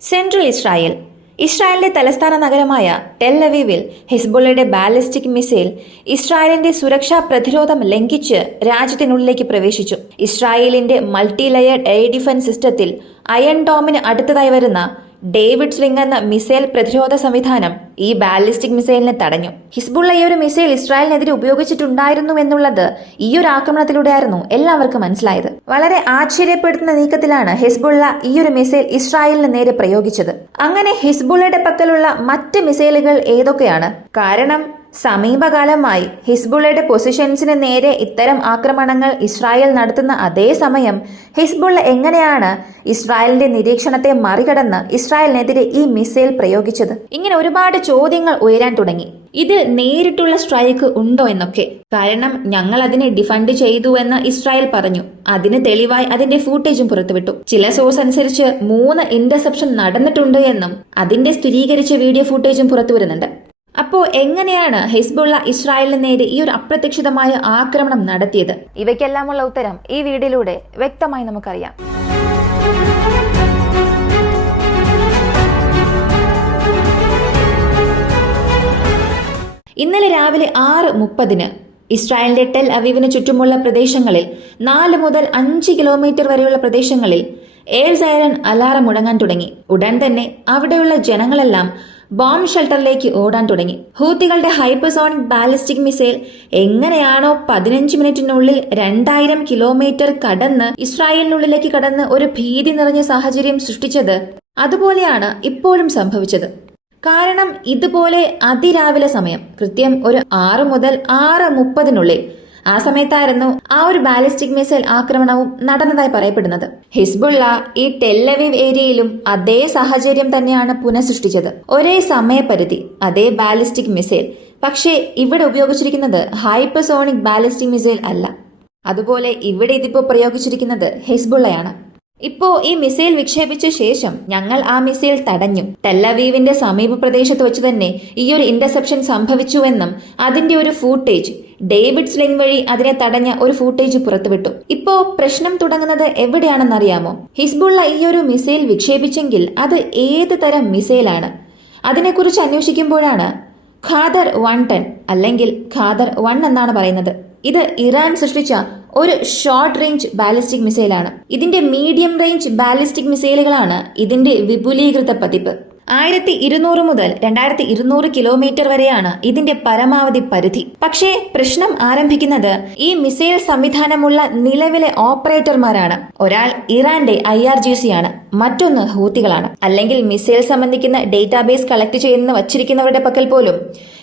Central Israel. ഇസ്രായേലിന്റെ തലസ്ഥാന നഗരമായ ടെൽ അവീവിൽ ഹിസ്ബുള്ളയുടെ ബാലിസ്റ്റിക് മിസൈൽ ഇസ്രായേലിന്റെ സുരക്ഷാ പ്രതിരോധം ലംഘിച്ച് രാജ്യത്തിനുള്ളിലേക്ക് പ്രവേശിച്ചു. ഇസ്രായേലിന്റെ മൾട്ടി ലെയർഡ് എയർ ഡിഫൻസ് സിസ്റ്റത്തിൽ അയൺ ഡോമിന് അടുത്തതായി വരുന്ന ഡേവിഡ് സ്ലിംഗ് എന്ന മിസൈൽ പ്രതിരോധ സംവിധാനം ഈ ബാലിസ്റ്റിക് മിസൈലിനെ തടഞ്ഞു. ഹിസ്ബുള്ള ഈ ഒരു മിസൈൽ ഇസ്രായേലിനെതിരെ ഉപയോഗിച്ചിട്ടുണ്ടായിരുന്നു എന്നുള്ളത് ഈ ഒരു ആക്രമണത്തിലൂടെയായിരുന്നു എല്ലാവർക്കും മനസ്സിലായത്. വളരെ ആശ്ചര്യപ്പെടുത്തുന്ന നീക്കത്തിലാണ് ഹിസ്ബുള്ള ഈ ഒരു മിസൈൽ ഇസ്രായേലിന് നേരെ പ്രയോഗിച്ചത്. അങ്ങനെ ഹിസ്ബുള്ളയുടെ പക്കലുള്ള മറ്റ് മിസൈലുകൾ ഏതൊക്കെയാണ്? കാരണം സമീപകാലമായി ഹിസ്ബുള്ളയുടെ പൊസിഷൻസിന് നേരെ ഇത്തരം ആക്രമണങ്ങൾ ഇസ്രായേൽ നടത്തുന്ന അതേ സമയം ഹിസ്ബുള്ള എങ്ങനെയാണ് ഇസ്രായേലിന്റെ നിരീക്ഷണത്തെ മറികടന്ന് ഇസ്രായേലിനെതിരെ ഈ മിസൈൽ പ്രയോഗിച്ചത്? ഇങ്ങനെ ഒരുപാട് ചോദ്യങ്ങൾ ഉയരാൻ തുടങ്ങി. ഇതിൽ നേരിട്ടുള്ള സ്ട്രൈക്ക് ഉണ്ടോ എന്നൊക്കെ. കാരണം ഞങ്ങൾ അതിനെ ഡിഫൻഡ് ചെയ്തു എന്ന് ഇസ്രായേൽ പറഞ്ഞു. അതിന് തെളിവായി അതിന്റെ ഫൂട്ടേജും പുറത്തുവിട്ടു. ചില സോഴ്സ് അനുസരിച്ച് 3 ഇന്റർസെപ്ഷൻ നടന്നിട്ടുണ്ട് എന്നും അതിന്റെ സ്ഥിരീകരിച്ച വീഡിയോ ഫൂട്ടേജും പുറത്തുവരുന്നുണ്ട്. അപ്പോ എങ്ങനെയാണ് ഹിസ്ബുള്ള ഇസ്രായേലിന് നേരെ ഈ ഒരു അപ്രതീക്ഷിതമായ ആക്രമണം നടത്തിയത്? ഇവയ്ക്കെല്ലാമുള്ള ഉത്തരം ഈ വീഡിയോയിലൂടെ വ്യക്തമായി നമുക്കറിയാം. ഇന്നലെ രാവിലെ 6:30 ഇസ്രായേലിന്റെ ടെൽ അവീവിന് ചുറ്റുമുള്ള പ്രദേശങ്ങളിൽ 4 മുതൽ 5 കിലോമീറ്റർ വരെയുള്ള പ്രദേശങ്ങളിൽ എയർ സൈറൺ അലാറം മുഴങ്ങാൻ തുടങ്ങി. ഉടൻ തന്നെ അവിടെയുള്ള ജനങ്ങളെല്ലാം ബോംബ് ഷെൽട്ടറിലേക്ക് ഓടാൻ തുടങ്ങി. ഹൂത്തികളുടെ ഹൈപ്പർസോണിക് ബാലിസ്റ്റിക് മിസൈൽ എങ്ങനെയാണോ 15 മിനിറ്റിനുള്ളിൽ 2000 കിലോമീറ്റർ കടന്ന് ഇസ്രായേലിനുള്ളിലേക്ക് കടന്ന് ഒരു ഭീതി നിറഞ്ഞ സാഹചര്യം സൃഷ്ടിച്ചത്, അതുപോലെയാണ് ഇപ്പോഴും സംഭവിച്ചത്. കാരണം ഇതുപോലെ അതിരാവിലെ സമയം കൃത്യം ഒരു 6 മുതൽ 6:30 ആ സമയത്തായിരുന്നു ആ ഒരു ബാലിസ്റ്റിക് മിസൈൽ ആക്രമണവും നടന്നതായി പറയപ്പെടുന്നത്. ഹിസ്ബുള്ള ഈ ടെൽ അവീവ് ഏരിയയിലും അതേ സാഹചര്യം തന്നെയാണ് പുനഃസൃഷ്ടിച്ചത്. ഒരേ സമയപരിധി, അതേ ബാലിസ്റ്റിക് മിസൈൽ. പക്ഷേ ഇവിടെ ഉപയോഗിച്ചിരിക്കുന്നത് ഹൈപ്പർസോണിക് ബാലിസ്റ്റിക് മിസൈൽ അല്ല. അതുപോലെ ഇവിടെ ഇതിപ്പോ പ്രയോഗിച്ചിരിക്കുന്നത് ഹിസ്ബുള്ളയാണ്. ഇപ്പോ ഈ മിസൈൽ വിക്ഷേപിച്ച ശേഷം ഞങ്ങൾ ആ മിസൈൽ തടഞ്ഞു. ടെൽ അവീവിന്റെ സമീപ പ്രദേശത്ത് വെച്ച് തന്നെ ഈ ഒരു ഇന്റർസെപ്ഷൻ സംഭവിച്ചുവെന്നും അതിന്റെ ഒരു ഫൂട്ടേജ് ഡേവിഡ് സ്ലിംഗ് വഴി അതിനെ തടഞ്ഞ ഒരു ഫൂട്ടേജ് പുറത്തുവിട്ടു. ഇപ്പോ പ്രശ്നം തുടങ്ങുന്നത് എവിടെയാണെന്നറിയാമോ? ഹിസ്ബുള്ള ഈ ഒരു മിസൈൽ വിക്ഷേപിച്ചെങ്കിൽ അത് ഏത് തരം മിസൈലാണ്? അതിനെക്കുറിച്ച് അന്വേഷിക്കുമ്പോഴാണ് ഖാദർ 110 അല്ലെങ്കിൽ ഖാദർ 1 എന്നാണ് പറയുന്നത്. ഇത് ഇറാൻ സൃഷ്ടിച്ച ഒരു ഷോർട്ട് റേഞ്ച് ബാലിസ്റ്റിക് മിസൈലാണ്. ഇതിന്റെ മീഡിയം റേഞ്ച് ബാലിസ്റ്റിക് മിസൈലുകളാണ് ഇതിന്റെ വിപുലീകൃത പതിപ്പ്. 1200 മുതൽ 2200 കിലോമീറ്റർ വരെയാണ് ഇതിന്റെ പരമാവധി പരിധി. പക്ഷേ പ്രശ്നം ആരംഭിക്കുന്നത് ഈ മിസൈൽ സംവിധാനമുള്ള നിലവിലെ ഓപ്പറേറ്റർമാരാണ്. ഒരാൾ ഇറാന്റെ IRGC ആണ്, മറ്റൊന്ന് ഹൂത്തികളാണ്. അല്ലെങ്കിൽ മിസൈൽ സംബന്ധിക്കുന്ന ഡേറ്റാബേസ് കളക്ട് ചെയ്യുന്ന വച്ചിരിക്കുന്നവരുടെ പക്കൽ പോലും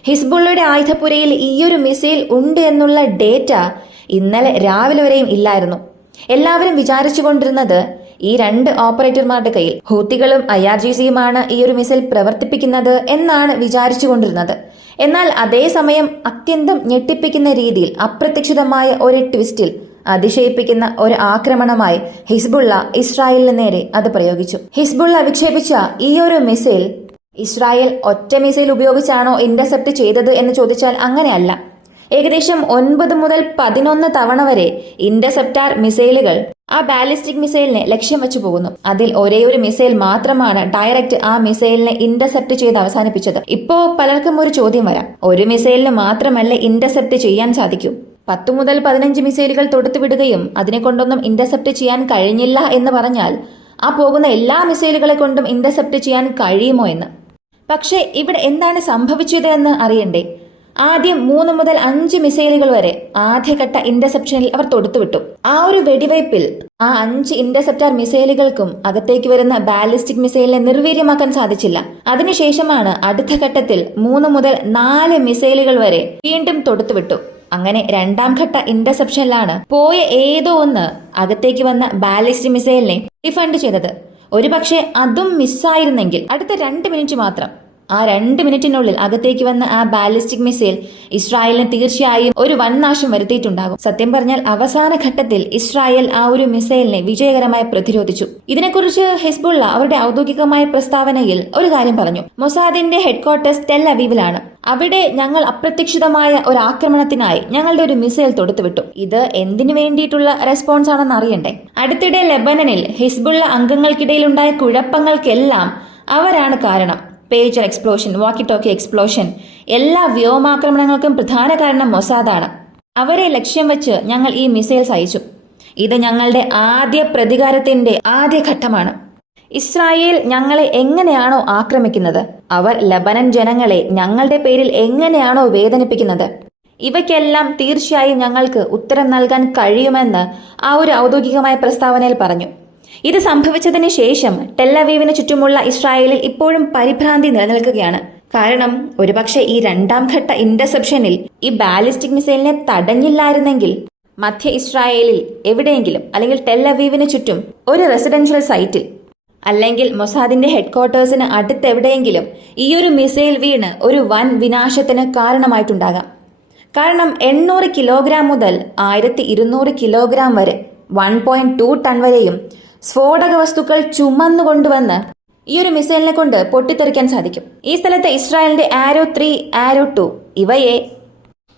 ഹിസ്ബുള്ളയുടെ ആയുധപ്പുരയിൽ ഈയൊരു മിസൈൽ ഉണ്ട് എന്നുള്ള ഡേറ്റ ഇന്നലെ രാവിലെ വരെയും ഇല്ലായിരുന്നു. എല്ലാവരും വിചാരിച്ചുകൊണ്ടിരുന്നത് ഈ 2 ഓപ്പറേറ്റർമാരുടെ കയ്യിൽ ഹൂത്തികളും IRGCയുമാണ് ഈ ഒരു മിസൈൽ പ്രവർത്തിപ്പിക്കുന്നത് എന്നാണ് വിചാരിച്ചുകൊണ്ടിരുന്നത്. എന്നാൽ അതേസമയം അത്യന്തം ഞെട്ടിപ്പിക്കുന്ന രീതിയിൽ അപ്രതീക്ഷിതമായ ഒരു ട്വിസ്റ്റിൽ അതിശയിപ്പിക്കുന്ന ഒരു ആക്രമണമായി ഹിസ്ബുള്ള ഇസ്രായേലിന് നേരെ അത് പ്രയോഗിച്ചു. ഹിസ്ബുള്ള വിക്ഷേപിച്ച ഈ ഒരു മിസൈൽ ഇസ്രായേൽ ഒറ്റ മിസൈൽ ഉപയോഗിച്ചാണോ ഇന്റർസെപ്റ്റ് ചെയ്തത് എന്ന് ചോദിച്ചാൽ അങ്ങനെയല്ല. ഏകദേശം 9 മുതൽ 11 തവണ വരെ ഇന്റർസെപ്റ്റാർ മിസൈലുകൾ ആ ബാലിസ്റ്റിക് മിസൈലിനെ ലക്ഷ്യം വെച്ചു പോകുന്നു. അതിൽ ഒരേ ഒരു മിസൈൽ മാത്രമാണ് ഡയറക്റ്റ് ആ മിസൈലിനെ ഇന്റർസെപ്റ്റ് ചെയ്ത് അവസാനിപ്പിച്ചത്. ഇപ്പോ പലർക്കും ഒരു ചോദ്യം വരാം, ഒരു മിസൈലിന് മാത്രമല്ല ഇന്റർസെപ്റ്റ് ചെയ്യാൻ സാധിക്കൂ? 10 മുതൽ 15 മിസൈലുകൾ തൊടുത്തുവിടുകയും അതിനെ കൊണ്ടൊന്നും ഇന്റർസെപ്റ്റ് ചെയ്യാൻ കഴിഞ്ഞില്ല എന്ന് പറഞ്ഞാൽ ആ പോകുന്ന എല്ലാ മിസൈലുകളെ കൊണ്ടും ഇന്റർസെപ്റ്റ് ചെയ്യാൻ കഴിയുമോ എന്ന്. പക്ഷേ ഇവിടെ എന്താണ് സംഭവിച്ചത് എന്ന് അറിയണ്ടേ? ആദ്യം 3 മുതൽ 5 മിസൈലുകൾ വരെ ആദ്യഘട്ട ഇന്റർസെപ്ഷനിൽ അവർ തൊടുത്തുവിട്ടു. ആ ഒരു വെടിവയ്പിൽ ആ 5 ഇന്റർസെപ്റ്റാർ മിസൈലുകൾക്കും അകത്തേക്ക് വരുന്ന ബാലിസ്റ്റിക് മിസൈലിനെ നിർവീര്യമാക്കാൻ സാധിച്ചില്ല. അതിനുശേഷമാണ് അടുത്ത ഘട്ടത്തിൽ 3 മുതൽ 4 മിസൈലുകൾ വരെ വീണ്ടും തൊടുത്തുവിട്ടു. അങ്ങനെ 2ാം ഘട്ട ഇന്റർസെപ്ഷനിലാണ് പോയ ഏതോ ഒന്ന് അകത്തേക്ക് വന്ന ബാലിസ്റ്റിക് മിസൈലിനെ ഡിഫൻഡ് ചെയ്തത്. ഒരുപക്ഷെ അതും മിസ്സായിരുന്നെങ്കിൽ അടുത്ത 2 മിനിറ്റ് മാത്രം ആ 2 മിനിറ്റിനുള്ളിൽ അകത്തേക്ക് വന്ന ആ ബാലിസ്റ്റിക് മിസൈൽ ഇസ്രായേലിന് തീർച്ചയായും ഒരു വൻ നാശം വരുത്തിയിട്ടുണ്ടാകും. സത്യം പറഞ്ഞാൽ അവസാന ഘട്ടത്തിൽ ഇസ്രായേൽ ആ ഒരു മിസൈലിനെ വിജയകരമായി പ്രതിരോധിച്ചു. ഇതിനെക്കുറിച്ച് ഹിസ്ബുള്ള അവരുടെ ഔദ്യോഗികമായ പ്രസ്താവനയിൽ ഒരു കാര്യം പറഞ്ഞു. മൊസാദിന്റെ ഹെഡ്ക്വാർട്ടേഴ്സ് ടെൽ അവീവിലാണ്. അവിടെ ഞങ്ങൾ അപ്രതീക്ഷിതമായ ഒരു ആക്രമണത്തിനായി ഞങ്ങളുടെ ഒരു മിസൈൽ തൊടുത്തുവിട്ടു. ഇത് എന്തിനു വേണ്ടിയിട്ടുള്ള റെസ്പോൺസ് ആണെന്ന് അറിയണ്ടേ? അടുത്തിടെ ലെബനനിൽ ഹിസ്ബുള്ള അംഗങ്ങൾക്കിടയിലുണ്ടായ കുഴപ്പങ്ങൾക്കെല്ലാം അവരാണ് കാരണം. പേജർ എക്സ്പ്ലോഷൻ, വാക്കി ടോക്കി എക്സ്പ്ലോഷൻ, എല്ലാ വ്യോമാക്രമണങ്ങൾക്കും പ്രധാന കാരണം മൊസാദാണ്. അവരെ ലക്ഷ്യം വെച്ച് ഞങ്ങൾ ഈ മിസൈൽസ് അയച്ചു. ഇത് ഞങ്ങളുടെ ആദ്യ പ്രതികാരത്തിന്റെ ആദ്യ ഘട്ടമാണ്. ഇസ്രായേൽ ഞങ്ങളെ എങ്ങനെയാണോ ആക്രമിക്കുന്നത്, അവർ ലബനൻ ജനങ്ങളെ ഞങ്ങളുടെ പേരിൽ എങ്ങനെയാണോ വേദനിപ്പിക്കുന്നത്, ഇവയ്ക്കെല്ലാം തീർച്ചയായും ഞങ്ങൾക്ക് ഉത്തരം നൽകാൻ കഴിയുമെന്ന് ആ ഒരു ഔദ്യോഗികമായ പ്രസ്താവനയിൽ പറഞ്ഞു. ഇത് സംഭവിച്ചതിന് ശേഷം ടെല്ലവീവിന് ചുറ്റുമുള്ള ഇസ്രായേലിൽ ഇപ്പോഴും പരിഭ്രാന്തി നിലനിൽക്കുകയാണ്. കാരണം ഒരുപക്ഷെ ഈ 2ാം ഘട്ട ഇന്റർസെപ്ഷനിൽ ഈ ബാലിസ്റ്റിക് മിസൈലിനെ തടഞ്ഞില്ലായിരുന്നെങ്കിൽ മധ്യ ഇസ്രായേലിൽ എവിടെയെങ്കിലും, അല്ലെങ്കിൽ ടെല്ലവീവിന് ചുറ്റും ഒരു റെസിഡൻഷ്യൽ സൈറ്റിൽ, അല്ലെങ്കിൽ മൊസാദിന്റെ ഹെഡ്ക്വാർട്ടേഴ്സിന് അടുത്തെവിടെയെങ്കിലും ഈ ഒരു മിസൈൽ വീണ് ഒരു വൻ വിനാശത്തിന് കാരണമായിട്ടുണ്ടാകാം. കാരണം 800 കിലോഗ്രാം മുതൽ 1200 കിലോഗ്രാം വരെ 1.2 ടൺ വരെയും സ്ഫോടക വസ്തുക്കൾ ചുമന്നുകൊണ്ടുവന്ന് ഈ ഒരു മിസൈലിനെ കൊണ്ട് പൊട്ടിത്തെറിക്കാൻ സാധിക്കും. ഈ സ്ഥലത്ത് ഇസ്രായേലിന്റെ ആരോ 3, ആരോ 2 ഇവയെ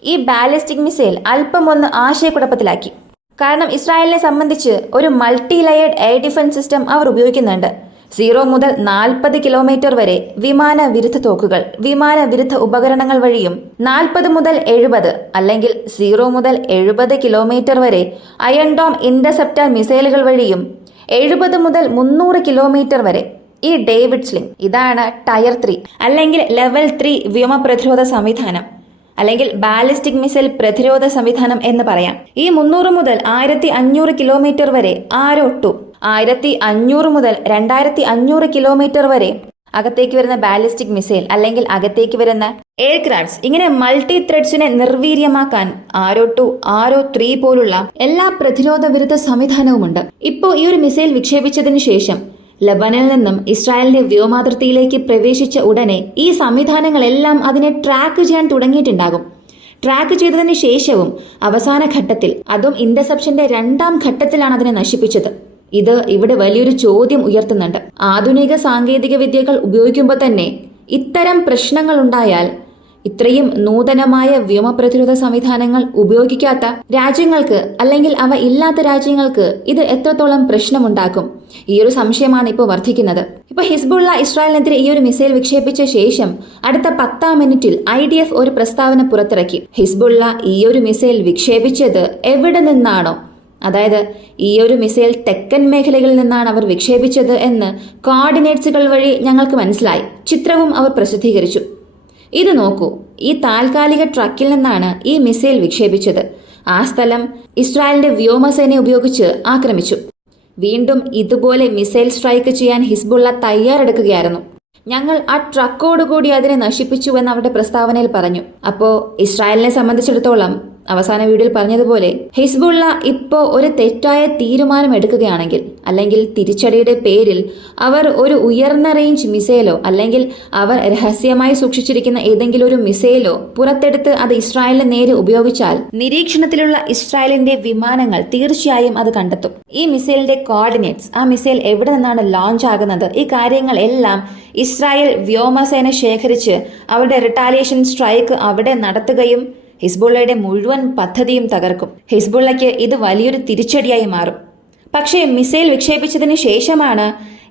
ഈ ബാലിസ്റ്റിക് മിസൈൽ അല്പം ഒന്ന് ആശയക്കുഴപ്പത്തിലാക്കി. കാരണം ഇസ്രായേലിനെ സംബന്ധിച്ച് ഒരു multi layered air defence system അവർ ഉപയോഗിക്കുന്നുണ്ട്. 0 മുതൽ 40 കിലോമീറ്റർ വരെ വിമാന വിരുദ്ധ തോക്കുകൾ, വിമാന വിരുദ്ധ ഉപകരണങ്ങൾ വഴിയും 40 മുതൽ 70 അല്ലെങ്കിൽ 0 മുതൽ 70 കിലോമീറ്റർ വരെ അയൺ ഡോം ഇന്റർസെപ്റ്റർ മിസൈലുകൾ വഴിയും 70 മുതൽ 300 കിലോമീറ്റർ വരെ ഈ ഡേവിഡ് സ്ലിംഗ്, ഇതാണ് ടയർ 3 അല്ലെങ്കിൽ ലെവൽ 3 വ്യോമ പ്രതിരോധ സംവിധാനം, അല്ലെങ്കിൽ ബാലിസ്റ്റിക് മിസൈൽ പ്രതിരോധ സംവിധാനം എന്ന് പറയാം. ഈ 300 മുതൽ 1500 കിലോമീറ്റർ വരെ ആരോ 2, 1500 മുതൽ 2500 കിലോമീറ്റർ വരെ അകത്തേക്ക് വരുന്ന ബാലിസ്റ്റിക് മിസൈൽ അല്ലെങ്കിൽ അകത്തേക്ക് വരുന്ന എയർക്രാഫ്റ്റ്സ്, ഇങ്ങനെ മൾട്ടി ത്രെഡ്സിനെ നിർവീര്യമാക്കാൻ ആരോ 2, ആരോ 3 പോലുള്ള എല്ലാ പ്രതിരോധ വിരുദ്ധ സംവിധാനവുമുണ്ട്. ഇപ്പോൾ ഈ ഒരു മിസൈൽ വിക്ഷേപിച്ചതിന് ശേഷം ലബനിൽ നിന്നും ഇസ്രായേലിന്റെ വ്യോമാതിർത്തിയിലേക്ക് പ്രവേശിച്ച ഉടനെ ഈ സംവിധാനങ്ങളെല്ലാം അതിനെ ട്രാക്ക് ചെയ്യാൻ തുടങ്ങിയിട്ടുണ്ടാകും. ട്രാക്ക് ചെയ്തതിന് ശേഷവും അവസാന ഘട്ടത്തിൽ, അതും ഇന്റർസെപ്ഷന്റെ 2ാം ഘട്ടത്തിലാണ് അതിനെ നശിപ്പിച്ചത്. ഇത് ഇവിടെ വലിയൊരു ചോദ്യം ഉയർത്തുന്നുണ്ട്. ആധുനിക സാങ്കേതിക വിദ്യകൾ ഉപയോഗിക്കുമ്പോൾ തന്നെ ഇത്തരം പ്രശ്നങ്ങൾ ഉണ്ടായാൽ ഇത്രയും നൂതനമായ വ്യോമ പ്രതിരോധ സംവിധാനങ്ങൾ ഉപയോഗിക്കാത്ത രാജ്യങ്ങൾക്ക്, അല്ലെങ്കിൽ അവ ഇല്ലാത്ത രാജ്യങ്ങൾക്ക് ഇത് എത്രത്തോളം പ്രശ്നമുണ്ടാക്കും? ഈ ഒരു സംശയമാണ് ഇപ്പോൾ വർദ്ധിക്കുന്നത്. ഇപ്പൊ ഹിസ്ബുള്ള ഇസ്രായേലിനെതിരെ ഈ ഒരു മിസൈൽ വിക്ഷേപിച്ച ശേഷം അടുത്ത 10-ാം മിനിറ്റിൽ IDF ഒരു പ്രസ്താവന പുറത്തിറക്കി. ഹിസ്ബുള്ള ഈ ഒരു മിസൈൽ വിക്ഷേപിച്ചത് എവിടെ നിന്നാണോ, അതായത് ഈ ഒരു മിസൈൽ തെക്കൻ മേഖലകളിൽ നിന്നാണ് അവർ വിക്ഷേപിച്ചത് എന്ന് കോർഡിനേറ്റ്സുകൾ വഴി ഞങ്ങൾക്ക് മനസ്സിലായി. ചിത്രവും അവർ പ്രസിദ്ധീകരിച്ചു. ഇത് നോക്കൂ, ഈ താൽക്കാലിക ട്രക്കിൽ നിന്നാണ് ഈ മിസൈൽ വിക്ഷേപിച്ചത്. ആ സ്ഥലം ഇസ്രായേലിന്റെ വ്യോമസേന ഉപയോഗിച്ച് ആക്രമിച്ചു. വീണ്ടും ഇതുപോലെ മിസൈൽ സ്ട്രൈക്ക് ചെയ്യാൻ ഹിസ്ബുള്ള തയ്യാറെടുക്കുകയായിരുന്നു. ഞങ്ങൾ ആ ട്രക്കോടുകൂടി അതിനെ നശിപ്പിച്ചുവെന്ന് അവരുടെ പ്രസ്താവനയിൽ പറഞ്ഞു. അപ്പോൾ ഇസ്രായേലിനെ സംബന്ധിച്ചിടത്തോളം അവസാന വീഡിയോയിൽ പറഞ്ഞതുപോലെ ഹിസ്ബുള്ള ഇപ്പോൾ ഒരു തെറ്റായ തീരുമാനം എടുക്കുകയാണെങ്കിൽ, അല്ലെങ്കിൽ തിരിച്ചടിയുടെ പേരിൽ അവർ ഒരു ഉയർന്ന റേഞ്ച് മിസൈലോ അല്ലെങ്കിൽ അവർ രഹസ്യമായി സൂക്ഷിച്ചിരിക്കുന്ന ഏതെങ്കിലും ഒരു മിസൈലോ പുറത്തെടുത്ത് അത് ഇസ്രായേലിന് നേരെ ഉപയോഗിച്ചാൽ നിരീക്ഷണത്തിലുള്ള ഇസ്രായേലിന്റെ വിമാനങ്ങൾ തീർച്ചയായും അത് കണ്ടെത്തും. ഈ മിസൈലിന്റെ കോർഡിനേറ്റ്സ്, ആ മിസൈൽ എവിടെ നിന്നാണ് ലോഞ്ച് ആകുന്നത്, ഈ കാര്യങ്ങൾ എല്ലാം ഇസ്രായേൽ വ്യോമസേന ശേഖരിച്ച് അവരുടെ റിട്ടാലിയേഷൻ സ്ട്രൈക്ക് അവിടെ നടത്തുകയും ഹിസ്ബുള്ളയുടെ മുഴുവൻ പദ്ധതിയും തകർക്കും. ഹിസ്ബുള്ളയ്ക്ക് ഇത് വലിയൊരു തിരിച്ചടിയായി മാറും. പക്ഷേ മിസൈൽ വിക്ഷേപിച്ചതിന് ശേഷമാണ്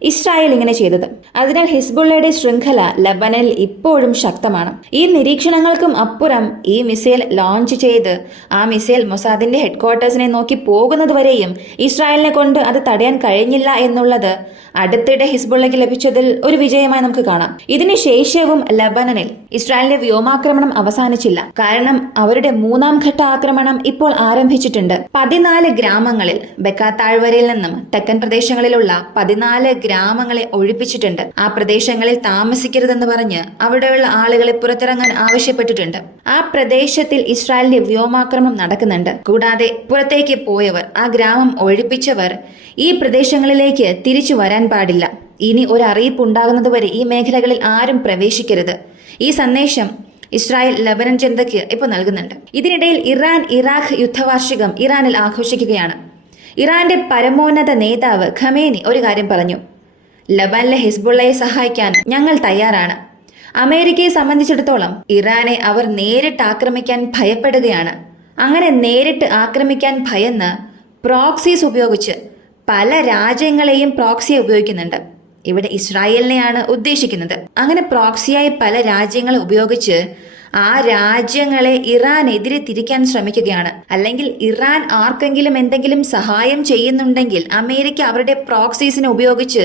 ഇസ്രായേൽ ഇങ്ങനെ ചെയ്തത്. അതിനാൽ ഹിസ്ബുള്ളയുടെ ശൃംഖല ലബനനിൽ ഇപ്പോഴും ശക്തമാണ്. ഈ നിരീക്ഷണങ്ങൾക്കും അപ്പുറം ഈ മിസൈൽ ലോഞ്ച് ചെയ്ത് ആ മിസൈൽ മൊസാദിന്റെ ഹെഡ്ക്വാർട്ടേഴ്സിനെ നോക്കി പോകുന്നത് വരെയും ഇസ്രായേലിനെ കൊണ്ട് അത് തടയാൻ കഴിഞ്ഞില്ല എന്നുള്ളത് അടുത്തിടെ ഹിസ്ബുള്ളയ്ക്ക് ലഭിച്ചതിൽ ഒരു വിജയമായി നമുക്ക് കാണാം. ഇതിന് ശേഷവും ലബനനിൽ ഇസ്രായേലിന്റെ വ്യോമാക്രമണം അവസാനിച്ചില്ല. കാരണം അവരുടെ 3-ാം ഘട്ട ആക്രമണം ഇപ്പോൾ ആരംഭിച്ചിട്ടുണ്ട്. 14 ഗ്രാമങ്ങളിൽ, ബെക്ക താഴ്വരയിൽ നിന്നും തെക്കൻ പ്രദേശങ്ങളിലുള്ള 14 ഗ്രാമങ്ങളെ ഒഴിപ്പിച്ചിട്ടുണ്ട്. ആ പ്രദേശങ്ങളിൽ താമസിക്കരുതെന്ന് പറഞ്ഞ് അവിടെയുള്ള ആളുകളെ പുറത്തിറങ്ങാൻ ആവശ്യപ്പെട്ടിട്ടുണ്ട്. ആ പ്രദേശത്തിൽ ഇസ്രായേലിന്റെ വ്യോമാക്രമണം നടക്കുന്നുണ്ട്. കൂടാതെ പുറത്തേക്ക് പോയവർ, ആ ഗ്രാമം ഒഴിപ്പിച്ചവർ ഈ പ്രദേശങ്ങളിലേക്ക് തിരിച്ചു വരാൻ പാടില്ല. ഇനി ഒരു അറിയിപ്പ് ഉണ്ടാകുന്നതുവരെ ഈ മേഖലകളിൽ ആരും പ്രവേശിക്കരുത്. ഈ സന്ദേശം ഇസ്രായേൽ ലബനൻ ജനതയ്ക്ക് ഇപ്പോൾ നൽകുന്നുണ്ട്. ഇതിനിടയിൽ ഇറാൻ ഇറാഖ് യുദ്ധവാർഷികം ഇറാനിൽ ആഘോഷിക്കുകയാണ്. ഇറാന്റെ പരമോന്നത നേതാവ് ഖമേനി ഒരു കാര്യം പറഞ്ഞു: ലബനിലെ ഹിസ്ബുള്ളയെ സഹായിക്കാൻ ഞങ്ങൾ തയ്യാറാണ്. അമേരിക്കയെ സംബന്ധിച്ചിടത്തോളം ഇറാനെ അവർ നേരിട്ട് ആക്രമിക്കാൻ ഭയപ്പെടുകയാണ്. അങ്ങനെ നേരിട്ട് ആക്രമിക്കാൻ ഭയന്ന് പ്രോക്സീസ് ഉപയോഗിച്ച് പല രാജ്യങ്ങളെയും പ്രോക്സിയെ ഉപയോഗിക്കുന്നുണ്ട്. ഇവിടെ ഇസ്രായേലിനെയാണ് ഉദ്ദേശിക്കുന്നത്. അങ്ങനെ പ്രോക്സിയായി പല രാജ്യങ്ങളെ ഉപയോഗിച്ച് ആ രാജ്യങ്ങളെ ഇറാനെതിരെ തിരിക്കാൻ ശ്രമിക്കുകയാണ്. അല്ലെങ്കിൽ ഇറാൻ ആർക്കെങ്കിലും എന്തെങ്കിലും സഹായം ചെയ്യുന്നുണ്ടെങ്കിൽ അമേരിക്ക അവരുടെ പ്രോക്സീസിനെ ഉപയോഗിച്ച്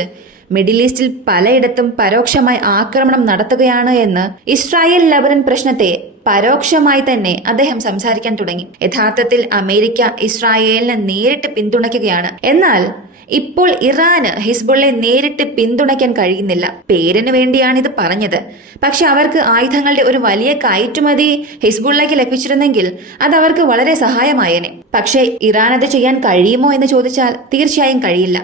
മിഡിൽ ഈസ്റ്റിൽ പലയിടത്തും പരോക്ഷമായി ആക്രമണം നടത്തുകയാണ് എന്ന് ഇസ്രായേൽ ലബനൻ പ്രശ്നത്തെ പരോക്ഷമായി തന്നെ അദ്ദേഹം സംസാരിക്കാൻ തുടങ്ങി. യഥാർത്ഥത്തിൽ അമേരിക്ക ഇസ്രായേലിനെ നേരിട്ട് പിന്തുണയ്ക്കുകയാണ്. എന്നാൽ ഇപ്പോൾ ഇറാന് ഹിസ്ബുള്ളയെ നേരിട്ട് പിന്തുണയ്ക്കാൻ കഴിയുന്നില്ല. പേരിന് വേണ്ടിയാണ് ഇത് പറഞ്ഞത്. പക്ഷെ അവർക്ക് ആയുധങ്ങളുടെ ഒരു വലിയ കയറ്റുമതി ഹിസ്ബുള്ളയ്ക്ക് ലഭിച്ചിരുന്നെങ്കിൽ അത് അവർക്ക് വളരെ സഹായമായേനെ. പക്ഷേ ഇറാൻ അത് ചെയ്യാൻ കഴിയുമോ എന്ന് ചോദിച്ചാൽ തീർച്ചയായും കഴിയില്ല.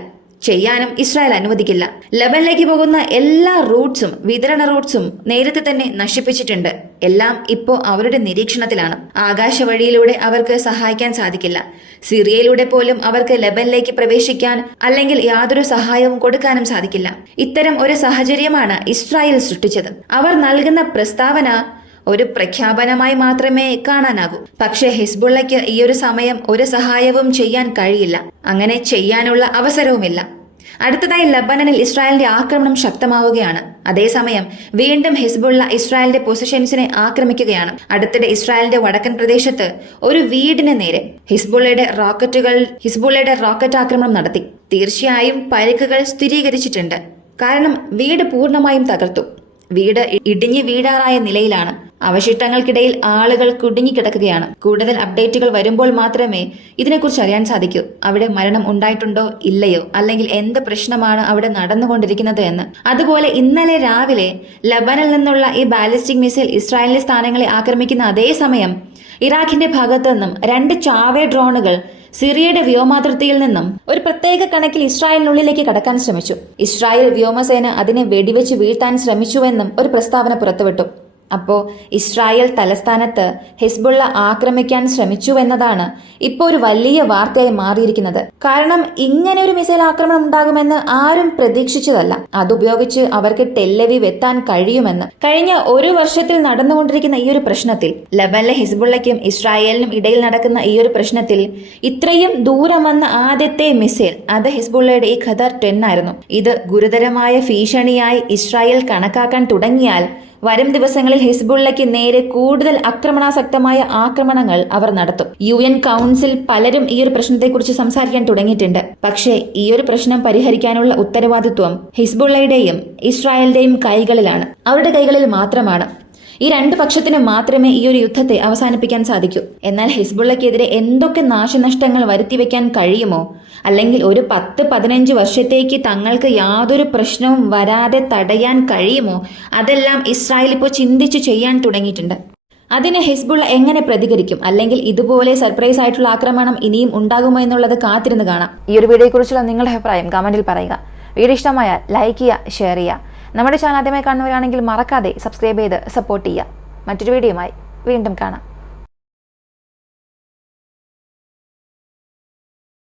ചെയ്യാനും ഇസ്രായേൽ അനുവദിക്കില്ല. ലബനിലേക്ക് പോകുന്ന എല്ലാ റൂട്ട്സും വിതരണ റൂട്ട്സും നേരത്തെ തന്നെ നശിപ്പിച്ചിട്ടുണ്ട്. എല്ലാം ഇപ്പോ അവരുടെ നിരീക്ഷണത്തിലാണ്. ആകാശവഴിയിലൂടെ അവർക്ക് സഹായിക്കാൻ സാധിക്കില്ല. സിറിയയിലൂടെ പോലും അവർക്ക് ലബനിലേക്ക് പ്രവേശിക്കാൻ അല്ലെങ്കിൽ യാതൊരു സഹായവും കൊടുക്കാനും സാധിക്കില്ല. ഇത്തരം ഒരു സാഹചര്യമാണ് ഇസ്രായേൽ സൃഷ്ടിച്ചത്. അവർ നൽകുന്ന പ്രസ്താവന ഒരു പ്രഖ്യാപനമായി മാത്രമേ കാണാനാകൂ. പക്ഷേ ഹിസ്ബുള്ളയ്ക്ക് ഈ ഒരു സമയം ഒരു സഹായവും ചെയ്യാൻ കഴിയില്ല. അങ്ങനെ ചെയ്യാനുള്ള അവസരവുമില്ല. അടുത്തതായി ലബനനിൽ ഇസ്രായേലിന്റെ ആക്രമണം ശക്തമാവുകയാണ്. അതേസമയം വീണ്ടും ഹിസ്ബുള്ള ഇസ്രായേലിന്റെ പൊസിഷൻസിനെ ആക്രമിക്കുകയാണ്. അടുത്തിടെ ഇസ്രായേലിന്റെ വടക്കൻ പ്രദേശത്ത് ഒരു വീടിന് നേരെ ഹിസ്ബുള്ളയുടെ റോക്കറ്റ് ആക്രമണം നടത്തി. തീർച്ചയായും പരിക്കുകൾ സ്ഥിരീകരിച്ചിട്ടുണ്ട്. കാരണം വീട് പൂർണ്ണമായും തകർത്തു. വീട് ഇടിഞ്ഞു വീഴാറായ നിലയിലാണ്. അവശിഷ്ടങ്ങൾക്കിടയിൽ ആളുകൾ കുടുങ്ങിക്കിടക്കുകയാണ്. കൂടുതൽ അപ്ഡേറ്റുകൾ വരുമ്പോൾ മാത്രമേ ഇതിനെക്കുറിച്ച് അറിയാൻ സാധിക്കൂ. അവിടെ മരണം ഉണ്ടായിട്ടുണ്ടോ ഇല്ലയോ, അല്ലെങ്കിൽ എന്ത് പ്രശ്നമാണ് അവിടെ നടന്നുകൊണ്ടിരിക്കുന്നത് എന്ന്. അതുപോലെ ഇന്നലെ രാവിലെ ലബനിൽ നിന്നുള്ള ഈ ബാലിസ്റ്റിക് മിസൈൽ ഇസ്രായേലിലെ സ്ഥാനങ്ങളെ ആക്രമിക്കുന്ന അതേ സമയം ഇറാഖിന്റെ ഭാഗത്തു നിന്നും 2 ചാവേ ഡ്രോണുകൾ സിറിയയുടെ വ്യോമാതിർത്തിയിൽ നിന്നും ഒരു പ്രത്യേക കണക്കിൽ ഇസ്രായേലിനുള്ളിലേക്ക് കടക്കാൻ ശ്രമിച്ചു. ഇസ്രായേൽ വ്യോമസേന അതിനെ വെടിവെച്ച് വീഴ്ത്താൻ ശ്രമിച്ചുവെന്നും ഒരു പ്രസ്താവന പുറത്തുവിട്ടു. അപ്പോൾ ഇസ്രായേൽ തലസ്ഥാനത്ത് ഹിസ്ബുള്ള ആക്രമിക്കാൻ ശ്രമിച്ചുവെന്നതാണ് ഇപ്പോൾ ഒരു വലിയ വാർത്തയായി മാറിയിരിക്കുന്നത്. കാരണം ഇങ്ങനെ ഒരു മിസൈൽ ആക്രമണം ഉണ്ടാകുമെന്ന് ആരും പ്രതീക്ഷിച്ചതല്ല. അതുപയോഗിച്ച് അവർക്ക് ടെല്ലവീവ് എത്താൻ കഴിയുമെന്ന്. കഴിഞ്ഞ ഒരു വർഷത്തിൽ നടന്നുകൊണ്ടിരിക്കുന്ന ഈ ഒരു പ്രശ്നത്തിൽ, ലബനിലെ ഹിസ്ബുള്ളയ്ക്കും ഇസ്രായേലിനും ഇടയിൽ നടക്കുന്ന ഈ ഒരു പ്രശ്നത്തിൽ ഇത്രയും ദൂരം വന്ന ആദ്യത്തെ മിസൈൽ അത് ഹിസ്ബുള്ളയുടെ ഈ ഖദർ 10 ആയിരുന്നു. ഇത് ഗുരുതരമായ ഭീഷണിയായി ഇസ്രായേൽ കണക്കാക്കാൻ തുടങ്ങിയാൽ വരും ദിവസങ്ങളിൽ ഹിസ്ബുള്ളയ്ക്ക് നേരെ കൂടുതൽ ആക്രമണാസക്തമായ ആക്രമണങ്ങൾ അവർ നടത്തും. UN കൗൺസിൽ പലരും ഈ ഒരു പ്രശ്നത്തെക്കുറിച്ച് സംസാരിക്കാൻ തുടങ്ങിയിട്ടുണ്ട്. പക്ഷേ ഈ ഒരു പ്രശ്നം പരിഹരിക്കാനുള്ള ഉത്തരവാദിത്വം ഹിസ്ബുള്ളയുടെയും ഇസ്രായേലിന്റെയും കൈകളിലാണ്. അവരുടെ കൈകളിൽ മാത്രമാണ്. ഈ 2 പക്ഷത്തിന് മാത്രമേ ഈ ഒരു യുദ്ധത്തെ അവസാനിപ്പിക്കാൻ സാധിക്കൂ. എന്നാൽ ഹിസ്ബുള്ളയ്ക്കെതിരെ എന്തൊക്കെ നാശനഷ്ടങ്ങൾ വരുത്തിവെക്കാൻ കഴിയുമോ, അല്ലെങ്കിൽ ഒരു 10-15 വർഷത്തേക്ക് തങ്ങൾക്ക് യാതൊരു പ്രശ്നവും വരാതെ തടയാൻ കഴിയുമോ, അതെല്ലാം ഇസ്രായേൽ ഇപ്പോൾ ചിന്തിച്ചു ചെയ്യാൻ തുടങ്ങിയിട്ടുണ്ട്. അതിന് ഹിസ്ബുള്ള എങ്ങനെ പ്രതികരിക്കും, അല്ലെങ്കിൽ ഇതുപോലെ സർപ്രൈസ് ആയിട്ടുള്ള ആക്രമണം ഇനിയും ഉണ്ടാകുമോ എന്നുള്ളത് കാത്തിരുന്ന് കാണാം. ഈ ഒരു വീഡിയോയെക്കുറിച്ചുള്ള നിങ്ങളുടെ അഭിപ്രായം കമന്റിൽ പറയുക. വീഡിയോ ഇഷ്ടമായാൽ ലൈക്ക് ചെയ്യുക, ഷെയർ ചെയ്യുക. നമ്മുടെ ചാനൽ ആദ്യമായി കാണുന്നവരാണെങ്കിൽ മറക്കാതെ സബ്സ്ക്രൈബ് ചെയ്ത് സപ്പോർട്ട് ചെയ്യുക. മറ്റൊരു വീഡിയോയുമായി വീണ്ടും കാണാം.